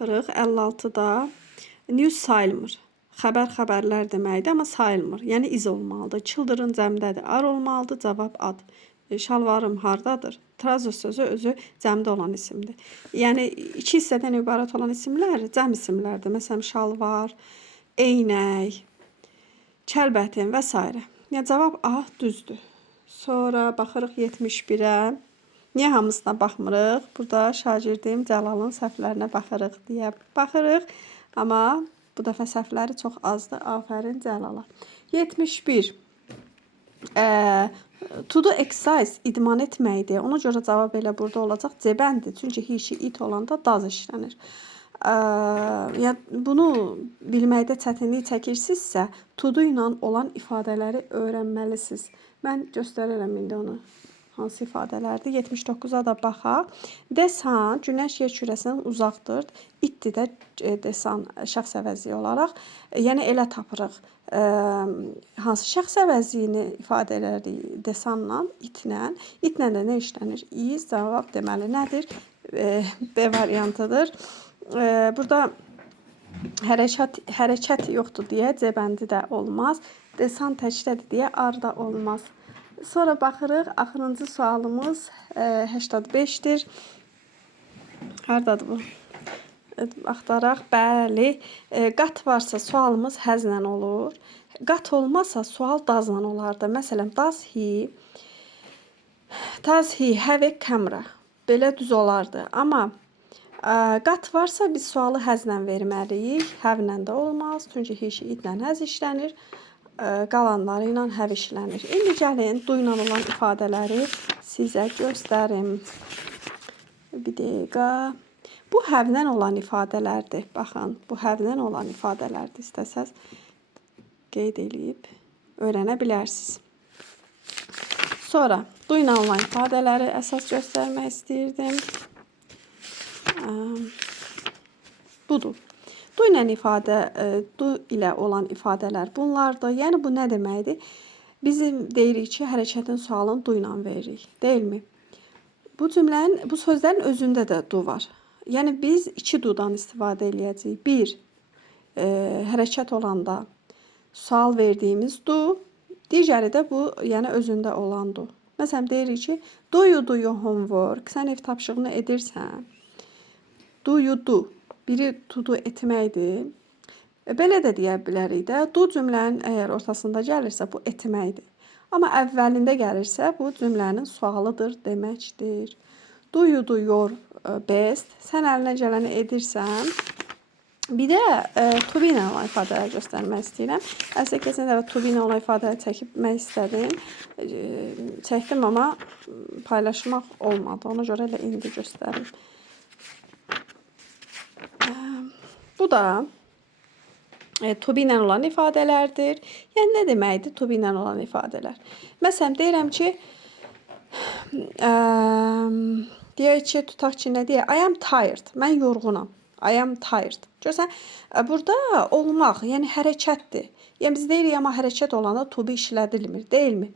baxırıq 56-da. News sayılmır. Xəbərlər deməkdir, amma sayılmır. Yəni iz olmalıdır. Çıldırın cəmdədir. Ar olmalıdır. Cavab ad. Şalvarım hardadır? Trazo sözü özü cəmdə olan isimdir. Yəni iki hissədən ibarət olan isimlər cəm isimlərdir. Məsələn, şalvar, eynək, kəlbətin və s. Yəni cavab A düzdür. Sonra baxırıq 71-ə. Niyə hamısına baxmırıq? Burada şagirdim Cəlalın səhvlərinə baxırıq deyə baxırıq. Amma bu dəfə səhvləri çox azdır. Afərin Cəlala. 71. To do exercise idman etməkdir. Ona görə cavab elə burada olacaq. Cəbəndir. Çünki he, it olanda daz işlənir. Yəni bunu bilməkdə çətinlik çəkirsinizsə, to do ilə olan ifadələri öyrənməlisiniz. Mən göstərərəm indi onu. Hansı ifadələrdir? 79-a da baxaq. Desan, günəş yer kürəsindən uzaqdır. İtdir də desan şəxs əvəzliyi olaraq. Yəni elə tapırıq. Hansı şəxs əvəzliyini ifadə edirik desanla, itlə. İtlə də nə işlənir? İz, cavab deməli nədir? B variantıdır. Burada hərəkət yoxdur deyə cəbəndi də olmaz. Desan təkdədir deyə ar da olmaz. Sonra baxırıq, axırıncı sualımız 85-dir. Hardadır bu? Axtaraq, bəli. Qat varsa sualımız həzlə olur. Qat olmazsa sual dazla olardı. Məsələn, does he have a camera? Belə düz olardı. Amma qat varsa biz sualı həzlə verməliyik. Həvlə də olmaz. Çünki he, itlə həz işlənir. Qalanları ilə həv işlənir. İndi gəlin, do ilə olan ifadələri sizə göstərim. Bir dəqiqə. Bu həvlə olan ifadələrdir. Baxın, bu həvlə olan ifadələrdir. İstəsəz qeyd edib öyrənə bilərsiniz. Sonra do ilə olan ifadələri əsas göstərmək istəyirdim. Budur. Do ilə olan ifadələr bunlardır. Yəni bu nə deməkdir? Bizim deyirik ki, hərəkətin sualını do ilə veririk, deyilmi? Bu sözlərin özündə də do var. Yəni biz iki do'dan istifadə edəcəyik. Bir, hərəkət olanda sual verdiyimiz do, digəri də bu, yəni özündə olan do. Məsələn, deyirik ki, do you do your homework? Sən ev tapşırığını edirsən. Do you do? Biri to do etməkdir. Belə də deyə bilərik də. Do cümlənin əgər ortasında gəlirsə, bu etməkdir. Amma əvvəlində gəlirsə, bu cümlənin sualıdır deməkdir. Do you do your best? Sən əlinə gələni edirsən. Bir də to be ilə olan ifadələri göstərmək istəyirəm. Əslində keçən dəfə to be ilə olan ifadələri çəkmək istədim. Çəkdim, amma paylaşmaq olmadı. Ona görə elə indi göstərim. Bu da to be ilə olan ifadələrdir. Yəni nə deməkdir to be ilə olan ifadələr? Məsələn, deyirəm ki, deyək ki, tutaq ki, nə deyək? I am tired. Mən yorğunam. I am tired. Görsən, burada olmaq, yəni hərəkətdir. Yəni biz deyirik, amma hərəkət olanda to be işlədilmir, deyilmi?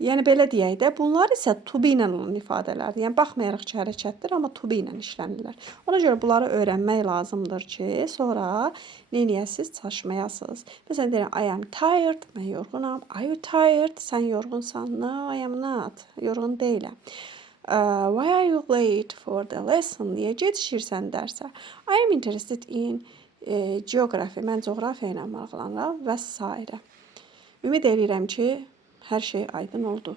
Yəni belə deyək də, bunlar isə to be ilə olan ifadələrdir. Yəni baxmayaraq ki, hərəkətdir, amma to be ilə işlənirlər. Ona görə bunları öyrənmək lazımdır ki, sonra nə edəsiniz? Çalışmayasınız. Məsələn, deyirəm, I am tired, mən yorğunam. Are you tired? Sən yorğunsan? No, I am not. Yorğun deyiləm. Why are you late for the lesson? Niyə gecişirsən dərsə? I am interested in geography. Mən coğrafiya ilə maraqlanıram və s. Ümid edirəm ki, hər şey aydın oldu.